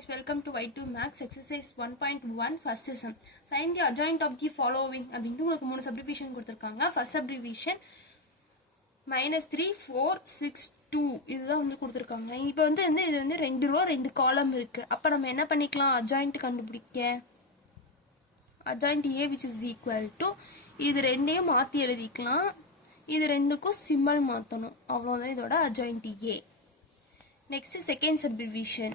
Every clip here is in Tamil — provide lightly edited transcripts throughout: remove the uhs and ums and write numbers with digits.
guys, welcome to Y2 Max exercise 1.1 first sum. Find the adjoint of the following அப்படினு உங்களுக்கு மூணு சப்டிவிஷன் கொடுத்திருக்காங்க. ஃபர்ஸ்ட் சப்டிவிஷன் -3 4 6 2 இதுதான் வந்து கொடுத்திருக்காங்க. இப்போ வந்து இது வந்து ரெண்டு ரோ ரெண்டு காலம் இருக்கு. அப்ப நம்ம என்ன பண்ணிக்கலாம்? adjoint கண்டுபிடிக்க adjoint A which is equal to இது ரெண்டையும் மாத்தி எழுதிக்கலாம். இது ரெண்டுக்கும் சிம்பல் மாத்தணும். அவ்வளவுதான் இதோட adjoint A. Next second subdivision.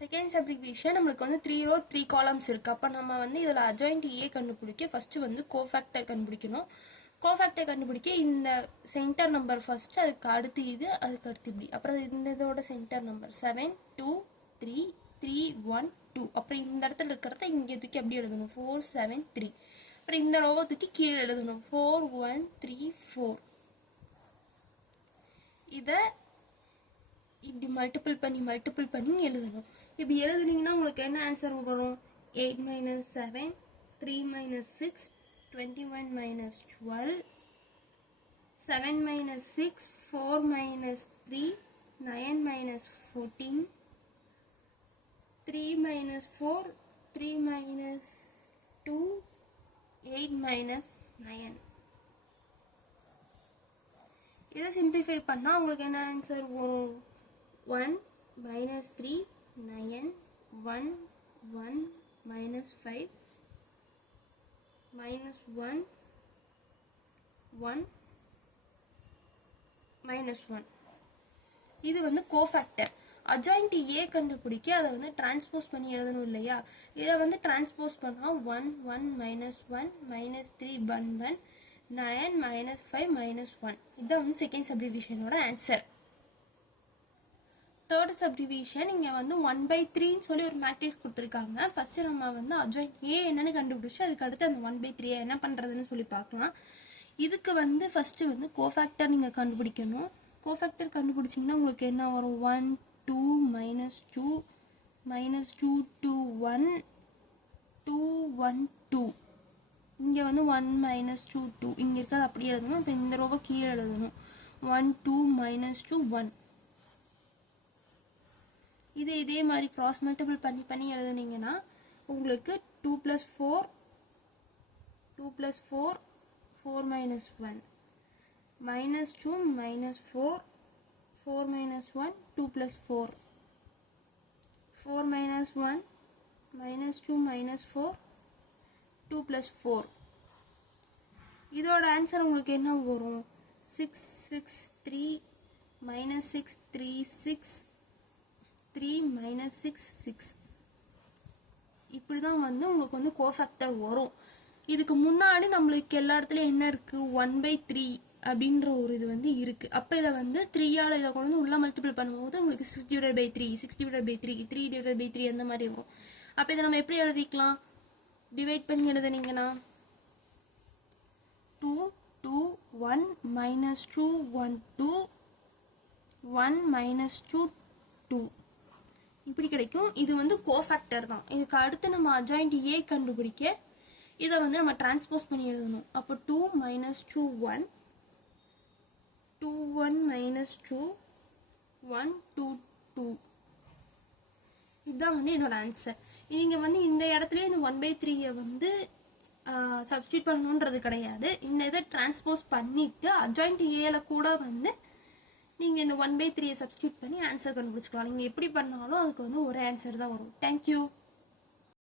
Second subdivision நம்மளுக்கு வந்து 3 row 3 columns இருக்கு. அப்ப நம்ம வந்து இதல adjoint A கண்டுபிடிக்க first வந்து cofactor கண்டுபிடிக்கணும். cofactor கண்டுபிடிக்க இந்த center number first அதுக்கு அடுத்து இது அதுக்கு அடுத்து இப்படி. அப்புறம் இதோட center number 7 2 3 3 1 2. அப்புறம் இந்த இடத்துல இருக்கறத இங்க தூக்கி அப்படியே எழுதணும் 4 7 3. அப்புறம் இந்த ரோவை தூக்கி கீழ எழுதணும் 4 1 3 4. இத இப்படி மல்டிபிள் பண்ணி எழுதணும். இப்படி எழுதுனீங்கன்னா உங்களுக்கு என்ன ஆன்சர் வரும்? 8 - 7 3 - 6 21 - 12 7 - 6 4 - 3 9 - 14 3 - 4 3 - 2 8 - 9. இதை சிம்பிளிஃபை பண்ணா உங்களுக்கு என்ன ஆன்சர் வரும்? 1 - 3 9 1 1 - 5 -1 1 -1. இது வந்து கோஃபேக்டர். adjoint A கண்டுபிடிக்க அதை வந்து டிரான்ஸ்போஸ் பண்ணி எழுதணும் இல்லையா? இதை வந்து டிரான்ஸ்போஸ் பண்ணா 1 1 -1 -3 1 1 9 -5 -1. இதான் வந்து செகண்ட் சப்டிவிஷனோட ஆன்சர். தேர்ட் சப்டிவிஷன் இங்க வந்து 1/3 சொல்லி ஒரு மேட்ரிக்ஸ் கொடுத்திருக்காங்க. ஃபர்ஸ்ட் நம்ம வந்து adjoint A என்னன்னு கண்டுபிடிச்சு அதுக்கு அடுத்து அந்த 1/3 என்ன பண்றதுன்னு சொல்லி பார்க்கலாம். இதுக்கு வந்து ஃபர்ஸ்ட் வந்து கோஃபேக்டர் நீங்க கண்டுபிடிக்கணும். கோஃபேக்டர் கண்டுபிடிச்சீங்கன்னா உங்களுக்கு என்ன வரும்? 1 2 -2 -2 2 1 2 1 2. இங்க வந்து 1 -2 2 இங்க இருக்கிறது அப்படியே எழுதணும். இப்போ இந்த ரோவை கீழே எழுதணும் 1 2 -2 1. இதே மாதிரி கிராஸ் மல்டிபிள் பண்ணி எழுதுனீங்கன்னா உங்களுக்கு 2 + 4 2 + 4 4 - 1 -2 -4 4 - 1 2 + 4 4 - 1 -2 -4 2 + 4. இதோட ஆன்சர் உங்களுக்கு என்ன வரும்? 6 6 3 -6 3 6 3 -6 6. இப்படிதான் வந்து உங்களுக்கு வந்து கோஃபேக்டர் வரும். இதுக்கு முன்னாடி நம்மளுக்கு எல்லா இடத்துலயும் என்ன இருக்கு? 1/3 அப்படின்ற ஒரு இது வந்து இருக்கு. அப்ப இதை வந்து 3ஆல இதை கொண்டு வந்து உள்ள மல்டிபிள் பண்ணும்போது உங்களுக்கு 6/3 6/3 3/3 அந்த மாதிரி வரும். அப்ப இதை நம்ம எப்படி எழுதிக்கலாம்? டிவைட் பண்ணி எழுதுனீங்கன்னா 2 2 1 -2 1 2 1 -2 2 இப்படி கிடைக்கும். இது வந்து கோஃபேக்டர் தான். இதுக்கு அடுத்து நம்ம adjoint A கண்டுபிடிக்க இதை வந்து நம்ம டிரான்ஸ்போஸ் பண்ணி எழுதணும். அப்போ 2 -2 1 2 1 -2 1 2 2. இதுதான் வந்து இதோட ஆன்சர். நீங்க வந்து இந்த இடத்துல இந்த 1/3 வந்து சப்ஸ்டிட்யூட் பண்ணணும்ன்றது கிடையாது. இந்த இதை டிரான்ஸ்போஸ் பண்ணிட்டு adjoint Aல கூட வந்து நீங்க இந்த 1/3 சப்ஸ்டிட்யூட் பண்ணி ஆன்சர் கண்டுபிடிச்சுக்கலாம். நீங்க எப்படி பண்ணாலும் அதுக்கு வந்து ஒரே ஆன்சர் தான் வரும். தேங்க்யூ.